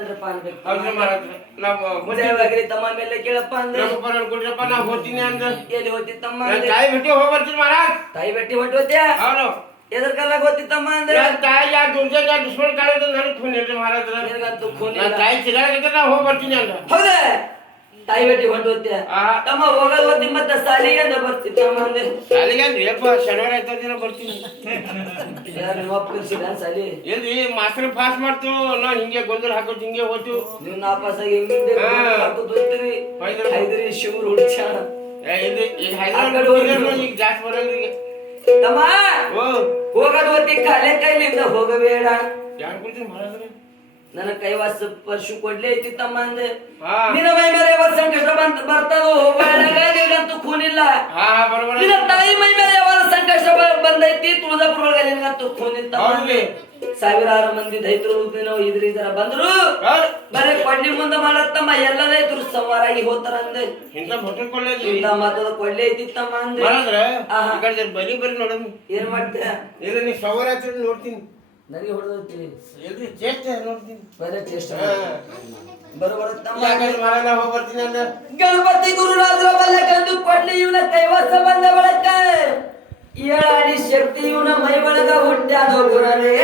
ಅಂದ್ರಪ್ಪ ಅನ್ಬೇಕು ಹೌದ್ರಿ ಮಹಾರಾಜ ನಾವು ಮುಜಾವಾಗಿರಿ ತಮ್ಮ ಮೇಲೆ ಕೇಳಪ್ಪ ಅಂದ್ರೆ ಕೊಡ್ರಪ್ಪ ನಾ ಹೋಗ್ತೀನಿ ಅಂದ್ರ ಎಲ್ಲಿ ಹೋಗ್ತಿತ್ತಮ್ಮ ನನ್ ತಾಯಿ ಭೇಟಿ ಹೋಗಿ ಬರ್ತೀನಿ ಮಹಾರಾಜ್ ತಾಯಿ ಬೆಟ್ಟಿ ಹೊಟ್ಟೋತ್ಯಾ ಹೌದು ಎದ್ರ ಕಾಲಾಗ ಹೋಗ್ತಿತ್ತಮ್ಮ ಅಂದ್ರೆ ನನ್ ತಾಯಿ ಯಾ ದುರ್ಜೆ ಯಾ ದುಶ್ಮನ್ ಕಾಳಿದ್ರೆ ನನಗೆ ಖೂನ್ ಇಲ್ರಿ ಮಹಾರಾಜ್ರ ನಿನಗಂತೂ ಖೂನ್ ನನ್ ಇಲ್ಲ. ತಾಯಿ ಸಿಗಾಡಕ್ಕೆ ನಾ ಹೋಗಿ ಬರ್ತೀನಿ ಅಂದ್ರ ಹೌದಾ ತಾಯಿ ಬೆಟ್ಟಿ ಹೊಟ್ಟೋತ್ಯಾ ತಮ್ಮ ಹೋಗಲ್ ಹೋಗ್ತಿ ಮತ್ತೆ ಸಾಲಿಗೆ ಅಂತ ಬರ್ತಿತ್ತಮ್ಮ ಅಂದ್ರೆ ಶಾಲೆಗೆ ಅಲ್ರಿ ಅಪ್ಪ ಶನಿವಾರ ಆಯ್ತು ದಿನ ಬರ್ತೀನಿ ಯಾರು ನಿಮ್ಮ ಅಪ್ಪ ಕಲ್ಸಿದ ಸಾಲಿ ಎಲ್ರಿ ಮಾಸ್ಟರ್ ಪಾಸ್ ಮಾಡ್ತು ನಾ ಹಿಂಗೆ ಗೊಂದಲ ಹಾಕೋದು ಹಿಂಗೆ ಹೋಯ್ತು ನೀವು ನಾಪಾಸಾಗಿ ಹಿಂದೆ ಹಾಕೋದು ಹೋಗ್ತೀರಿ ಐದ್ರಿ ಶಿವ್ರು ಹುಡ್ಚಾಣ ಇದು ಈಗ ಹೈದರಾಬಾದ್ ಈಗ ಜಾಸ್ತಿ ಬರೋದ್ರಿಗೆ ತಮ್ಮ ಓ ಹೋಗೋದು ಹೊತ್ತಿ ಕಾಲೇ ಕೈಲಿಂದ ಹೋಗಬೇಡ ಯಾರು ಕೊಡ್ತೀನಿ ಮಹಾರಾಜ್ರೆ ನನ್ನ ಕೈವಾಸ ಪರ್ಶು ಕೊಡ್ಲಿ ಐತಿ ತಮ್ಮ ಅಂದೆ ಹಾ ನಿನ್ನ ಮೈ ಮೇಲೆ ಯಾವಾಗ ಸಂಕಷ್ಟ ಬರ್ತದೋ ಹೋಗಂತೂ ಖೂನಿಲ್ಲ ಹಾ ಬರೋಬರ ನಿನ್ನ ತಾಯಿ ಮೈ ಮೇಲೆ ಯಾವಾಗ ಸಂಕಷ್ಟ ಬಂದೈತಿ ತುಳಜಾಪುರ ಒಳಗೆ ನಿನಗಂತೂ ಖೂನಿಲ್ಲ ಹೌದ್ರಿ ಸಾವಿರಾರು ಮಂದಿ ದೈತರು ನಾವು ಇದ್ರ ಬಂದ್ರು ಬರೀ ಕೊಂಡಿ ಮುಂದೆ ಮಾಡತ್ತಮ್ಮ ಎಲ್ಲ ದೈತರು ಸವಾರಾಗಿ ಹೋಗ್ತಾರ ಅಂದೆ ಇಂಥ ಫೋಟೋ ಕೊಳ್ಳೇದ್ರಿ ಇಂಥ ಮಾತದ ಕೊಳ್ಳೆ ಐತಿತ್ತಮ್ಮ ಅಂದೆ ಮಹಾರಾಜ್ರೆ ಆಹಾ. ಈ ಕಡೆ ಬರೀ ಬರೀ ನೋಡಮ್ ಏನ್ ಮಾಡ್ತೀಯ ಇಲ್ಲ ನೀ ಸವಾರ ಹತ್ರ ನೋಡ್ತೀನಿ ನನಗೆ ಹೊಡೆದೈತಿ ಎಲ್ರಿ ಚೇಷ್ಟ ನೋಡ್ತೀನಿ ಬರೇ ಚೇಷ್ಟ ಬರೋಬರತ್ತಮ್ಮ ಯಾಕಂದ್ರೆ ಮಹಾರಾಜ ಹೋಗಿ ಬರ್ತೀನಿ ಅಂದ್ರ ಗಣಪತಿ ಗುರುರಾಜರ ಬಲ್ಲಕಂದು ಕೊಂಡಿ ಇವನ ಕೈವಾಸ ಬಂದ ಬಳಕ ಏಳಾಡಿ ಶಕ್ತಿ ಇವನ ಮೈ ಒಳಗ ಹುಟ್ಟ್ಯಾದೋ ಗುರನೇ